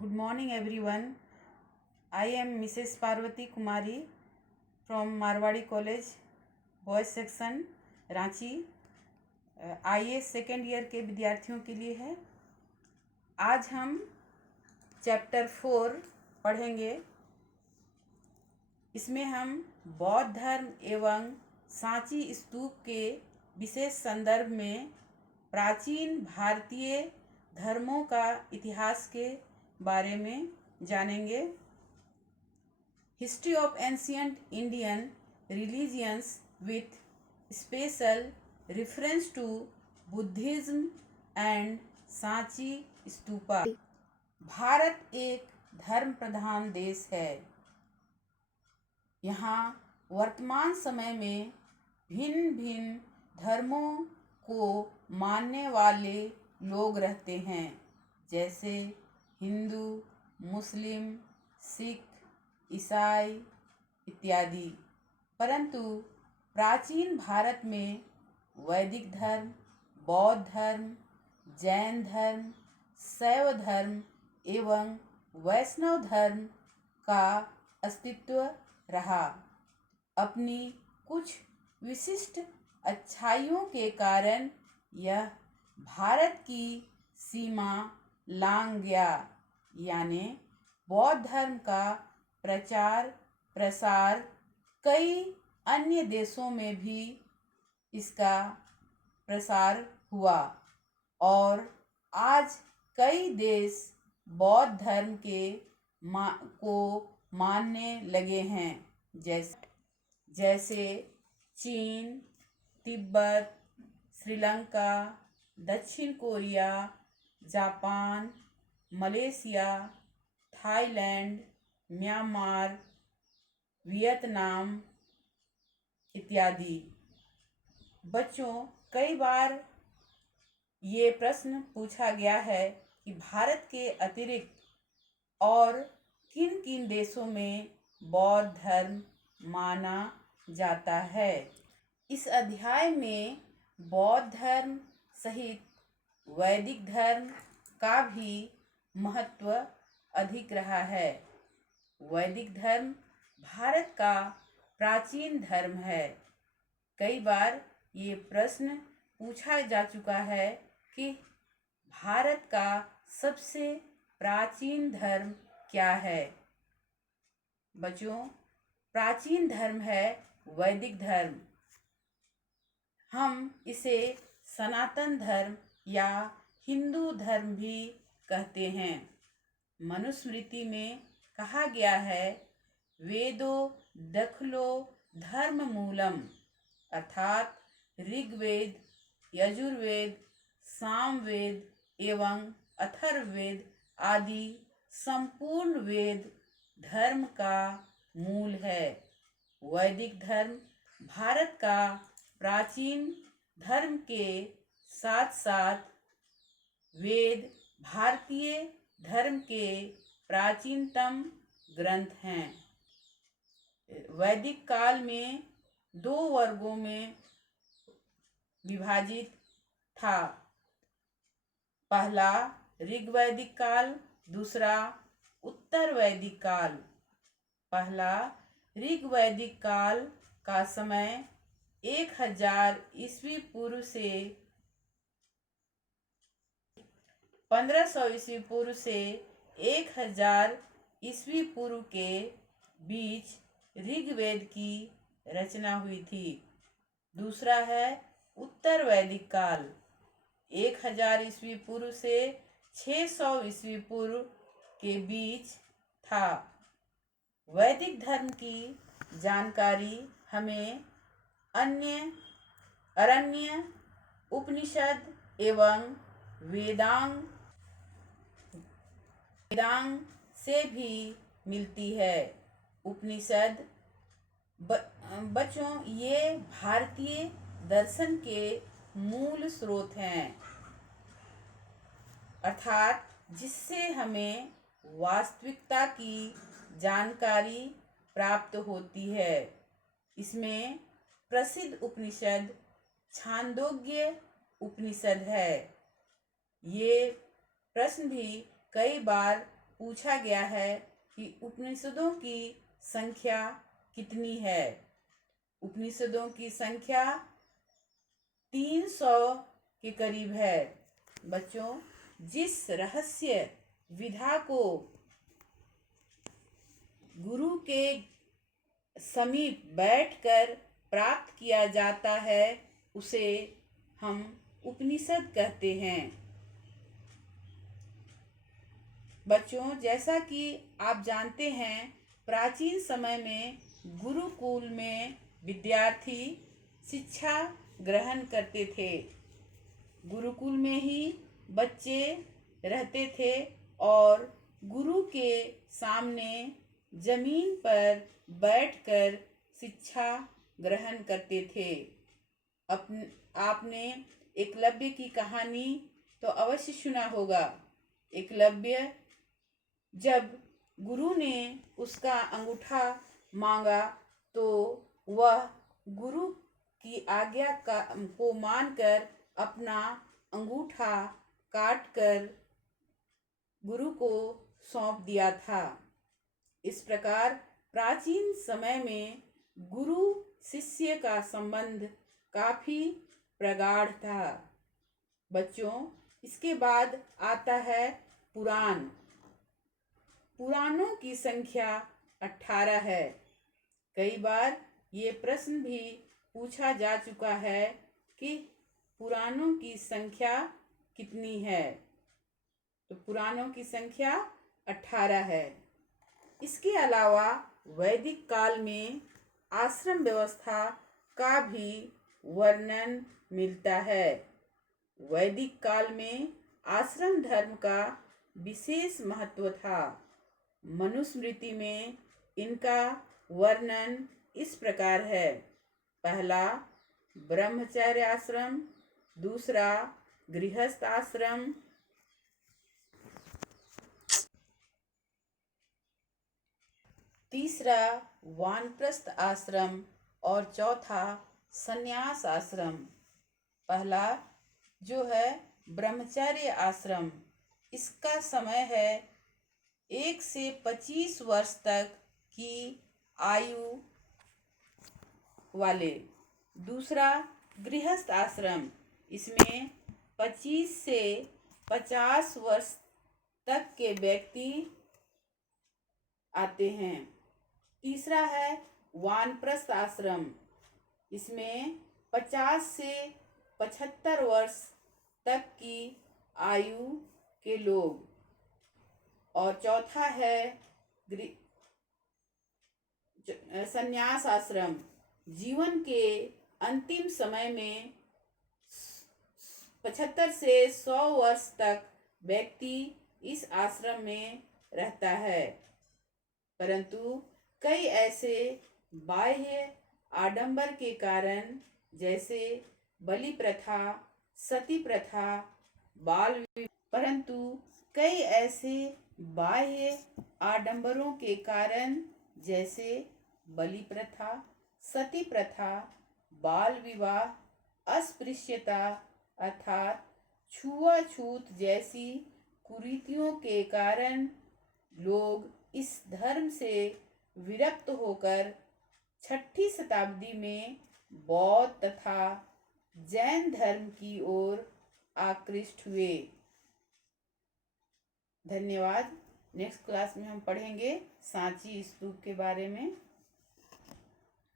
Good morning, everyone. I am Mrs. Parvati Kumari from Marwadi College, Boys Section, Ranchi. IAS second year के विद्यार्थियों के लिए है। आज हम चैप्टर 4 पढ़ेंगे। इसमें हम बौद्ध धर्म एवं सांची स्तूप के विशेष संदर्भ में प्राचीन भारतीय धर्मों का इतिहास के बारे में जानेंगे। History of ancient Indian religions with special reference to Buddhism and Sanchi stupa. Bharat एक धर्म प्रधान देश है। यहाँ वर्तमान समय में भिन्न भिन्न धर्मों को मानने वाले लोग रहते हैं, जैसे हिंदू, मुस्लिम, सिख, ईसाई इत्यादि। परंतु प्राचीन भारत में वैदिक धर्म, बौद्ध धर्म, जैन धर्म, शैव धर्म एवं वैष्णव धर्म का अस्तित्व रहा। अपनी कुछ विशिष्ट अच्छाइयों के कारण यह भारत की सीमा लांघ गया, यानी बौद्ध धर्म का प्रचार प्रसार कई अन्य देशों में भी इसका प्रसार हुआ और आज कई देश बौद्ध धर्म को मानने लगे हैं, जैसे चीन, तिब्बत, श्रीलंका, दक्षिण Korea, Japan, Malaysia, Thailand, Myanmar, Vietnam इत्यादि। बच्चों, कई बार ये प्रश्न पूछा गया है कि भारत के अतिरिक्त और किन किन देशों में बौद्ध धर्म माना जाता है। इस अध्याय में बौद्ध धर्म सहित वैदिक धर्म का भी महत्व अधिक रहा है। वैदिक धर्म भारत का प्राचीन धर्म है। कई बार ये प्रश्न पूछा जा चुका है कि भारत का सबसे प्राचीन धर्म क्या है। बच्चों, प्राचीन धर्म है वैदिक धर्म। हम इसे सनातन धर्म या हिंदू धर्म भी कहते हैं। मनुस्मृति में कहा गया है, वेदो दखलो धर्म मूलम, अर्थात ऋग्वेद, यजुर्वेद, सामवेद एवं अथर्ववेद आदि संपूर्ण वेद धर्म का मूल है। वैदिक धर्म भारत का प्राचीन धर्म के साथ साथ वेद भारतीय धर्म के प्राचीनतम ग्रंथ हैं। वैदिक काल में 2 वर्गों में विभाजित था। पहला ऋग्वैदिक काल, दूसरा उत्तर वैदिक काल। पहला ऋग्वैदिक काल का समय 1000 ईस्वी पूर्व से 1500 ईस्वी पूर्व से 1000 ईस्वी पूर्व के बीच ऋग्वेद की रचना हुई थी। दूसरा है उत्तर वैदिक काल, 1000 ईस्वी पूर्व से 600 ईस्वी पूर्व के बीच था। वैदिक धर्म की जानकारी हमें अरण्य, उपनिषद एवं वेदांग से भी मिलती है। उपनिषद बच्चों, ये भारतीय दर्शन के मूल स्रोत हैं, अर्थात जिससे हमें वास्तविकता की जानकारी प्राप्त होती है। इसमें प्रसिद्ध उपनिषद छांदोग्य उपनिषद है। ये प्रश्न भी कई बार पूछा गया है कि उपनिषदों की संख्या कितनी है। उपनिषदों की संख्या 300 के करीब है। बच्चों, जिस रहस्य विधा को गुरु के समीप बैठकर प्राप्त किया जाता है उसे हम उपनिषद कहते हैं। बच्चों, जैसा कि आप जानते हैं, प्राचीन समय में गुरुकुल में विद्यार्थी शिक्षा ग्रहण करते थे। गुरुकुल में ही बच्चे रहते थे और गुरु के सामने जमीन पर बैठकर शिक्षा ग्रहण करते थे। आपने एकलव्य की कहानी तो अवश्य सुना होगा। एकलव्य जब गुरु ने उसका अंगूठा मांगा तो वह गुरु की आज्ञा को मानकर अपना अंगूठा काटकर गुरु को सौंप दिया था। इस प्रकार प्राचीन समय में गुरु शिष्य का संबंध काफी प्रगाढ़ था। बच्चों, इसके बाद आता है पुराण। पुराणों की संख्या 18 है। कई बार ये प्रश्न भी पूछा जा चुका है कि पुराणों की संख्या कितनी है। तो पुराणों की संख्या 18 है। इसके अलावा वैदिक काल में आश्रम व्यवस्था का भी वर्णन मिलता है। वैदिक काल में आश्रम धर्म का विशेष महत्व था। मनुस्मृति में इनका वर्णन इस प्रकार है। पहला ब्रह्मचर्य आश्रम, दूसरा गृहस्थ आश्रम, तीसरा वानप्रस्थ आश्रम और चौथा संन्यास आश्रम। पहला जो है ब्रह्मचर्य आश्रम, इसका समय है 1 से 25 वर्ष तक की आयु वाले। दूसरा गृहस्थ आश्रम, इसमें 25 से 50 वर्ष तक के व्यक्ति आते हैं। तीसरा है वानप्रस्थ आश्रम, इसमें 50 से 75 वर्ष तक की आयु के लोग। और चौथा है संन्यास आश्रम। जीवन के अंतिम समय में 75 से 100 वर्ष तक व्यक्ति इस आश्रम में रहता है। परंतु कई ऐसे बाह्य आडंबर के कारण, जैसे बलि प्रथा, सती प्रथा, परंतु कई ऐसे बाह्य आडंबरों के कारण, जैसे बलि प्रथा, सती प्रथा, बाल विवाह, अस्पृश्यता अर्थात छुआछूत जैसी कुरीतियों के कारण लोग इस धर्म से विरक्त होकर 6ठी शताब्दी में बौद्ध तथा जैन धर्म की ओर आकृष्ट हुए। धन्यवाद। नेक्स्ट क्लास में हम पढ़ेंगे सांची स्तूप के बारे में।